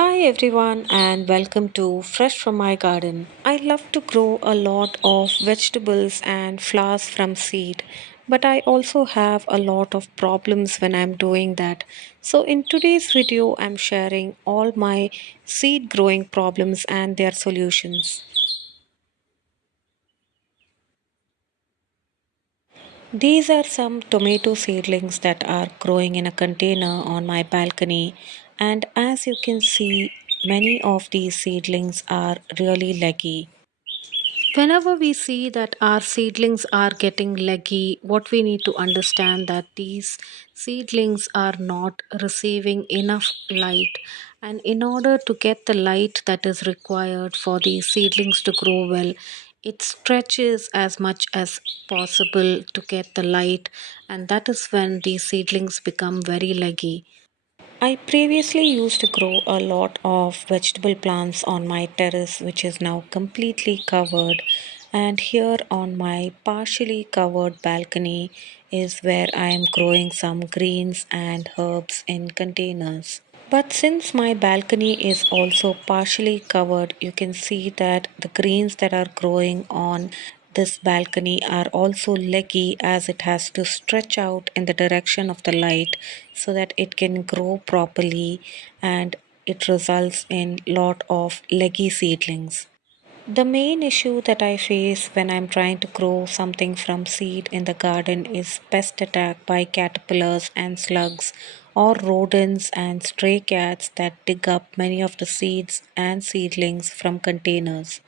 Hi everyone and welcome to Fresh from My Garden. I love to grow a lot of vegetables and flowers from seed, but I also have a lot of problems when I'm doing that. So in today's video I'm sharing all my seed growing problems and their solutions. These are some tomato seedlings that are growing in a container on my balcony, and as you can see, many of these seedlings are really leggy. Whenever we see that our seedlings are getting leggy, what we need to understand that these seedlings are not receiving enough light, and in order to get the light that is required for these seedlings to grow well, it stretches as much as possible to get the light, and that is when these seedlings become very leggy. I previously used to grow a lot of vegetable plants on my terrace, which is now completely covered. And here on my partially covered balcony is where I am growing some greens and herbs in containers. But since my balcony is also partially covered, you can see that the greens that are growing on this balcony are also leggy as it has to stretch out in the direction of the light so that it can grow properly, and it results in lot of leggy seedlings. The main issue that I face when I'm trying to grow something from seed in the garden is pest attack by caterpillars and slugs, or rodents and stray cats that dig up many of the seeds and seedlings from containers.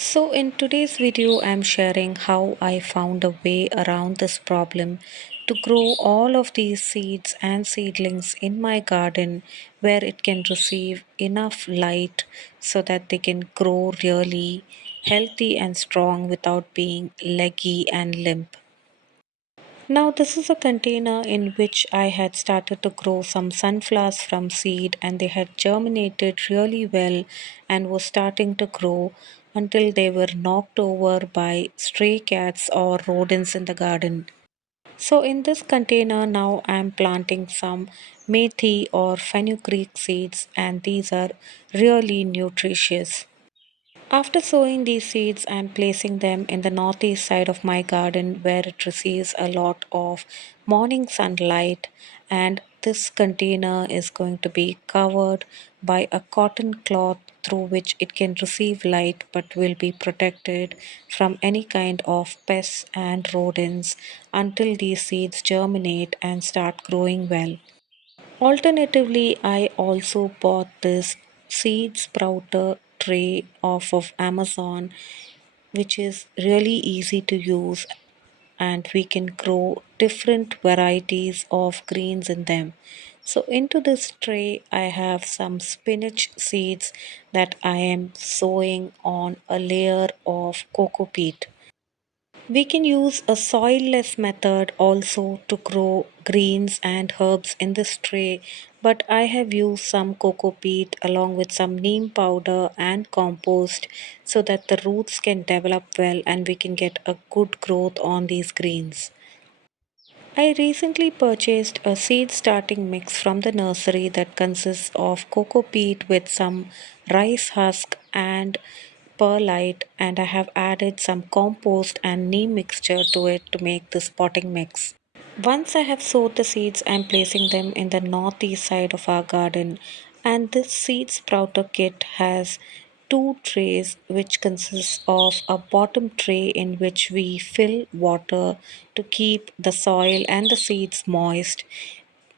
So, in today's video, I'm sharing how I found a way around this problem to grow all of these seeds and seedlings in my garden where it can receive enough light so that they can grow really healthy and strong without being leggy and limp. Now, this is a container in which I had started to grow some sunflowers from seed, and they had germinated really well and was starting to grow until they were knocked over by stray cats or rodents in the garden. So, in this container, now I'm planting some methi or fenugreek seeds, and these are really nutritious. After sowing these seeds, I'm placing them in the northeast side of my garden where it receives a lot of morning sunlight, and this container is going to be covered by a cotton cloth through which it can receive light but will be protected from any kind of pests and rodents until these seeds germinate and start growing well. Alternatively, I also bought this seed sprouter tray off of Amazon, which is really easy to use, and we can grow different varieties of greens in them. So, into this tray, I have some spinach seeds that I am sowing on a layer of coco peat. We can use a soilless method also to grow greens and herbs in this tray, but I have used some coco peat along with some neem powder and compost so that the roots can develop well and we can get a good growth on these greens. I recently purchased a seed starting mix from the nursery that consists of coco peat with some rice husk and perlite, and I have added some compost and neem mixture to it to make this potting mix. Once I have sowed the seeds, I am placing them in the northeast side of our garden, and this seed sprouter kit has two trays, which consists of a bottom tray in which we fill water to keep the soil and the seeds moist,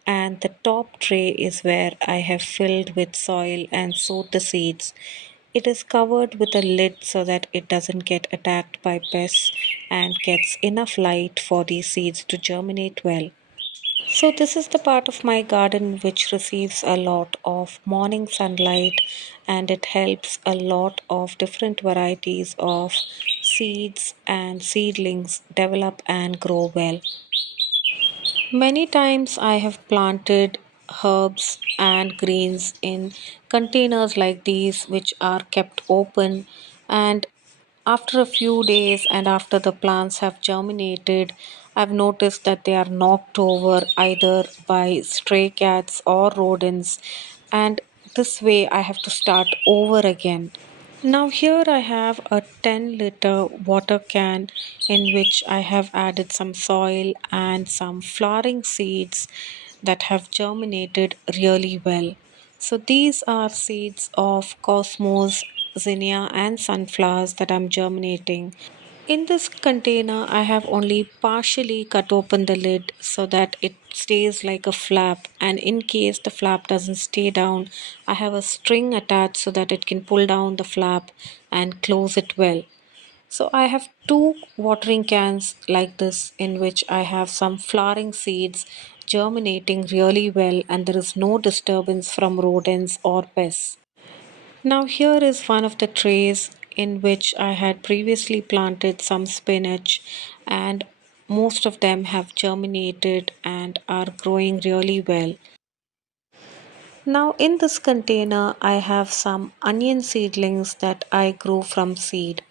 and the top tray is where I have filled with soil and sowed the seeds. It is covered with a lid so that it doesn't get attacked by pests and gets enough light for these seeds to germinate well. So, this is the part of my garden which receives a lot of morning sunlight, and it helps a lot of different varieties of seeds and seedlings develop and grow well. Many times I have planted herbs and greens in containers like these, which are kept open, and after a few days and after the plants have germinated, I've noticed that they are knocked over either by stray cats or rodents, and this way I have to start over again. Now here I have a 10-liter water can in which I have added some soil and some flowering seeds that have germinated really well. So these are seeds of cosmos, zinnia and sunflowers that I'm germinating. In this container, I have only partially cut open the lid so that it stays like a flap. And in case the flap doesn't stay down, I have a string attached so that it can pull down the flap and close it well. So I have two watering cans like this in which I have some flowering seeds germinating really well, and there is no disturbance from rodents or pests. Now, here is one of the trays in which I had previously planted some spinach, and most of them have germinated and are growing really well. Now, in this container, I have some onion seedlings that I grew from seed.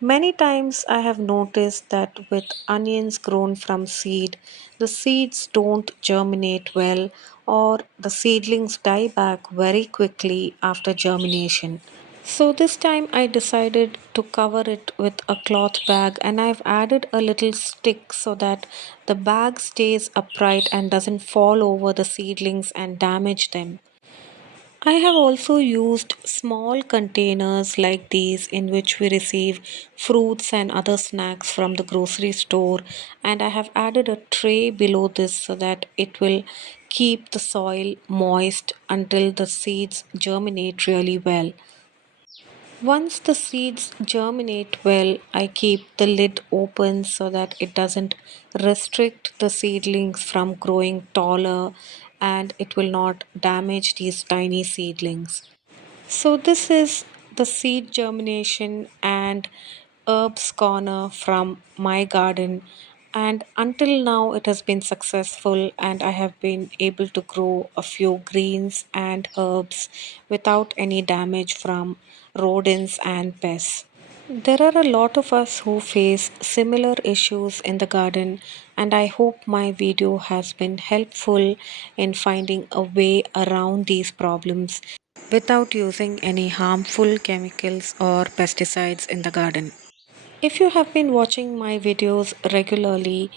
Many times I have noticed that with onions grown from seed, the seeds don't germinate well or the seedlings die back very quickly after germination. So this time I decided to cover it with a cloth bag, and I've added a little stick so that the bag stays upright and doesn't fall over the seedlings and damage them. I have also used small containers like these in which we receive fruits and other snacks from the grocery store, and I have added a tray below this so that it will keep the soil moist until the seeds germinate really well. Once the seeds germinate well, I keep the lid open so that it doesn't restrict the seedlings from growing taller and it will not damage these tiny seedlings. So, this is the seed germination and herbs corner from my garden. And until now, it has been successful, and I have been able to grow a few greens and herbs without any damage from rodents and pests. There are a lot of us who face similar issues in the garden, and I hope my video has been helpful in finding a way around these problems without using any harmful chemicals or pesticides in the garden. If you have been watching my videos regularly,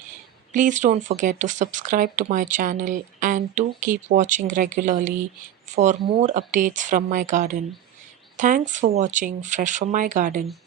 please don't forget to subscribe to my channel and do keep watching regularly for more updates from my garden. Thanks for watching Fresh from my garden.